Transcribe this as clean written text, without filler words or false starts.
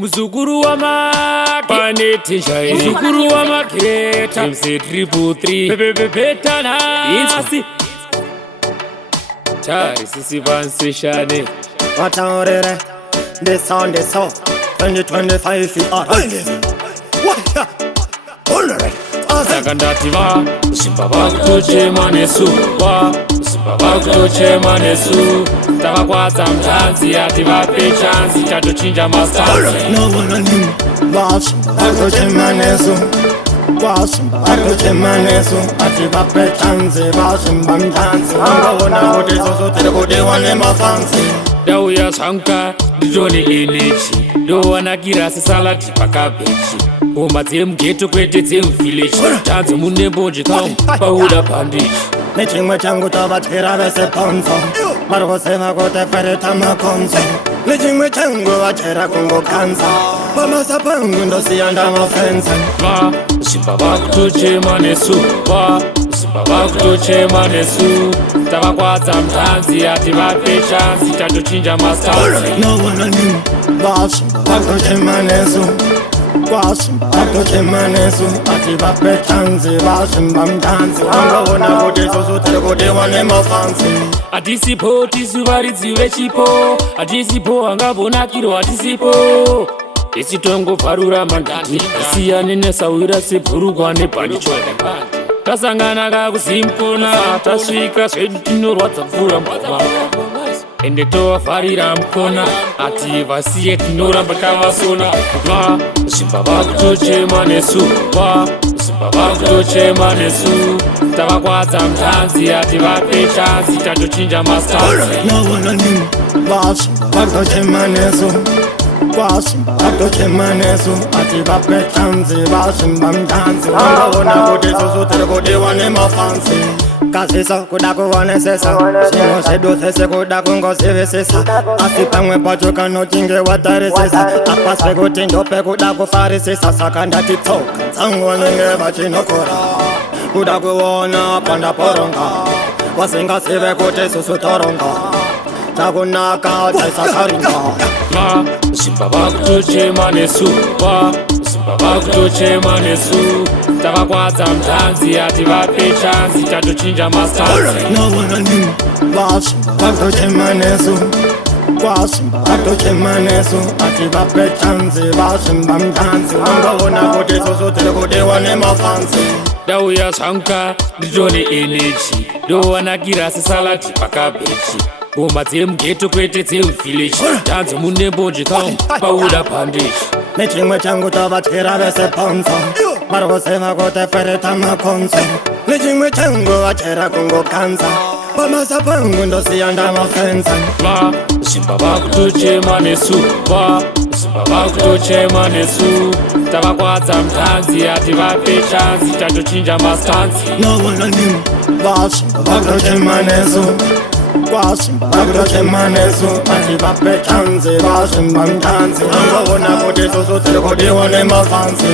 Muzukuru wa mapaneti shai, muzukuru wa maketa, MC333, beta nasi. Chari sisi fanz shane. Wataorere, this on 2025 Sakandativa, Chibaba Kuchema Nesu, Chibaba Kuchema Nesu. Tavakwata mtanzi ati vape chansi chatochinja mastanzi. No one on him, wash, Kuchema Nesu. Kuchema Nesu, ati vape chansi, wash, mbantanzi. Anga kuti zozotere kuti wane mafanzi. Dau ya shanka, nditone energy. Ndowanakira sesalati pakabeji. Ngoma dzemughetto kwete dzemuvillage. Tanzi munemboji kaum, pauda bandage. Nechimwe changu tavatira vese ponzo. Marvoseva kote fereta makonzo. Nechimwe changu vachera kungokanza. Pamasa pangu ndosiyanda mafenza. Chibaba Kuchema Nesu, Chibaba Kuchema Nesu. Tavakwata mtanzi ati vape chansi chatochinja mastanzi. No one on him, wash, Kuchema Nesu. Kuchema Nesu, ati vape chansi, wash, mbamtanzi. Anga kuti zozotere kuti wane mafanzi. Atisipo tisuva ridzive chipo, atisipo angavonakiro atisipo. Isitongovharura mandati, isiyane nesawira sebhurugwa nepandicho. Tasangana kakuzimpona, tasvika zvedu tinorwadza mvura mbava. Ende tovavharira mukona, ati vasiye tinoramba tavasona. Chibaba Kuchema Nesu, Chibaba Kuchema Nesu. Tavakwata mtanzi ati vape chansi chatochinja mastanzi. No one on him, wash, Kuchema Nesu. Kuchema Nesu, ati vape chansi, wash, mbamtanzi. Anga kuti zozotere kuti wane mafanzi. Kasisa kuda kuonesesa, shimo shedu sese kuda kungozivisisa. Asi pamwe pacho kanochinge watarisisa, apaswe kuti ndope kuda kufarisisa. Saka ndatitsoka tsangu nenge vachinokora, kuda kuona pandaporonga, wasingasive kuti susu toronga. Takunaka taisakaringa. Chibaba Kuchema Nesu, Chibaba Kuchema Nesu. Tavakwata mtanzi ati vape chansi chatochinja mastanzi. No one on him, wash, Kuchema Nesu. Kuchema Nesu, ati vape chansi, wash, mbamtanzi. Anga kuti zozotere kuti wane mafanzi. Dau ya shanka, nditone energy. Ndowanakira sesalati pakabeji. Ngoma dzemughetto kwete dzemuvillage. Tanzi munemboji kaum, pauda bandage. Nechimwe changu tavatira vese ponzo. Marvoseva kote fereta makonzo. Nechimwe changu vachera kungokanza. Pamasa pangu ndosiyanda mafenza. Chibaba Kuchema Nesu, Chibaba Kuchema Nesu. Tavakwata mtanzi ati vape chansi chatochinja mastanzi. No one on him, wash, Kuchema Nesu. Kuchema Nesu, ati vape chansi, wash, mbamtanzi. Anga kuti zozotere kuti wane mafanzi.